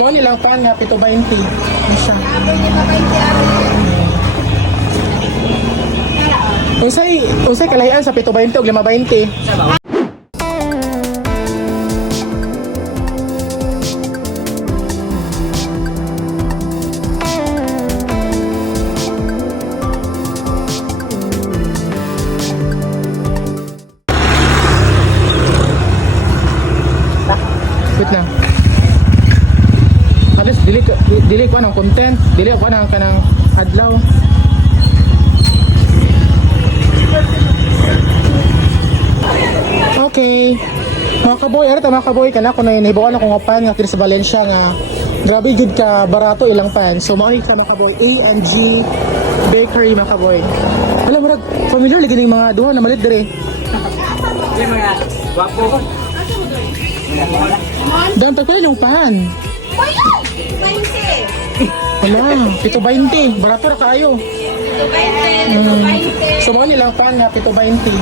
Mo nilang pan nga 720. Siya. Unsay kalahian sa 720 ug 520? Wait na. Alis dili ko ng content, dili ko nang kanang adlaw. Okay. Mga kaboy, mga kaboy kana ko na nahibawan ako nga pan nga kini sa Valencia nga grabe good ka barato ilang pan. So mao ka mga kaboy, A&G Bakery mga kaboy. Alam mo rag familiar lagi ning mga duha na malit dire. Di mga wapo. Dan pa yung pan. Wala, 720. Barato ra kaayo. So mo nilang pan nga 720.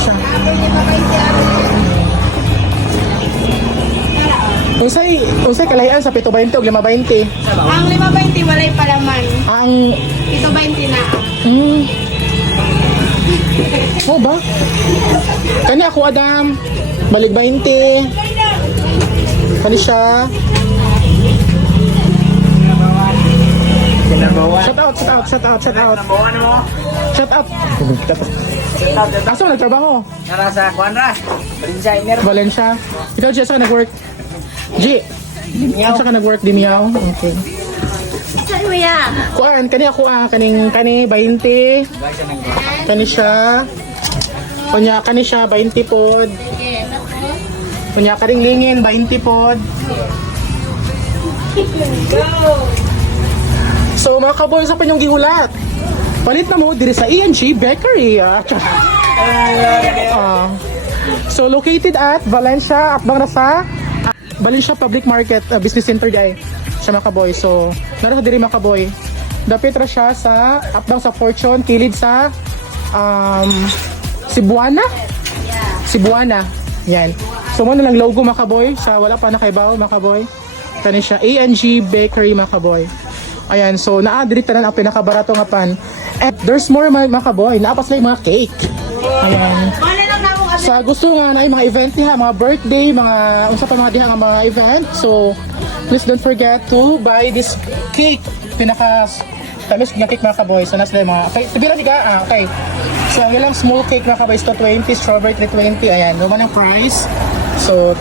Siya. Unsay kalahian sa 720 ug 520? Ang 520 walay palaman. Ang 720 na. Oh ba? Kani ako Adam. Balik 20. Kani siya. Shout out. Nabawan mo. Shout out. Asa nagtrabaho? Nara sa Kuanra. Valencia. Valencia. Ikaw siya sa nag-work? G. Asa ka nag-work di miyaw? Okay. Saan mo yan? Kuan, kani ako kani 20. Kani siya. Kunya kani siya 20 pod. Kunya karing lingin 20 pod. So mga kaboy sa panyong gihulat. Palit na mo diri sa A&G Bakery. So located at Valencia, Apdang na sa Valencia Public Market Business Center day. Siya mga kaboy. So nara sa diri mga kaboy. Dapit ra siya sa Apdang sa Fortune, kilid sa Cebuana. Cebuana. Yan. So mo na lang logo mga kaboy sa wala pa nakaibaw mga kaboy. Kani siya A&G Bakery mga kaboy. Ayan, so naa-diri tanan ang pinakabarato nga pan. And there's more mga kaboy, naapas na yung mga cake. Ayan. Sa gusto nga na yung mga event niya, mga birthday, mga unsa pa mga diha nga mga event. So please don't forget to buy this cake. Tamis nga cake mga kaboy. So nasa mga okay, tibira siya okay. So ang ilang small cake mga kaboy is 220, strawberry 320. Ayan, naman ang price. So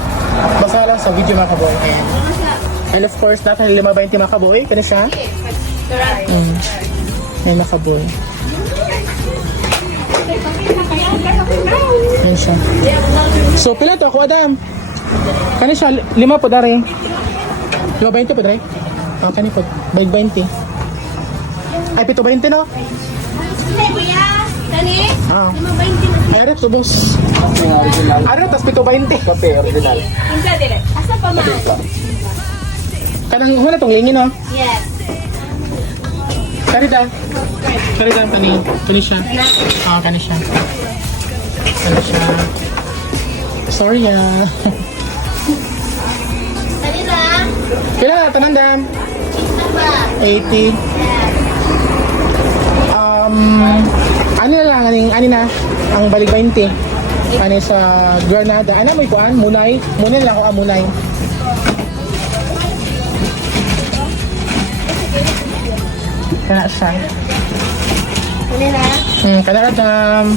basta lang sa video mga kaboy. Ayan. And of course, natin 520 mga kaboy. Kano siya? May mga kaboy. Yan siya. So, pila to ako, Adam? Kano siya? 5 po dari. 520 po dari? Kani po. 20. Ay, 720 no? Hey, kuya. Kani? 520 na. Ay, rep, subos. Ano, tas 720. Kape original. Kinsa dire? Asa pa man? Kanang huna tong lingin no? Yes. Karida kani siya. Kani siya. Sorry Kani na? Kailan na tanandam? Apa? 80. Ano na lang ani na ang balik 20. Ano sa Granada. Ano mo ikuan? Munay lang ako munay. Kana siya. Kani na? Kanadam.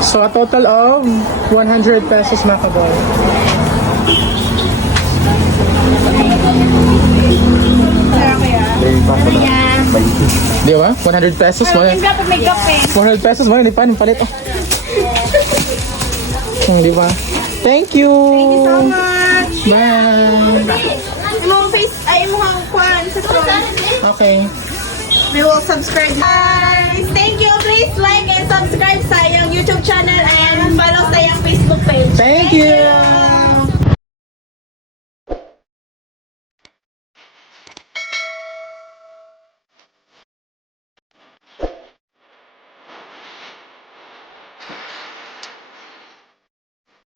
So a total of 100 pesos mga kaboy. Tara kuya. Kuya. Di ba? 100 pesos mo. Kinsa pa may kape? 100 pesos mo. Hindi pa palit. Di ba? Thank you. Thank you so much. Bye. Imong face ay imong kuan sa phone. Okay. We will subscribe. Guys, thank you. Please like and subscribe sa iyong YouTube channel and follow sa iyong Facebook page. Thank you.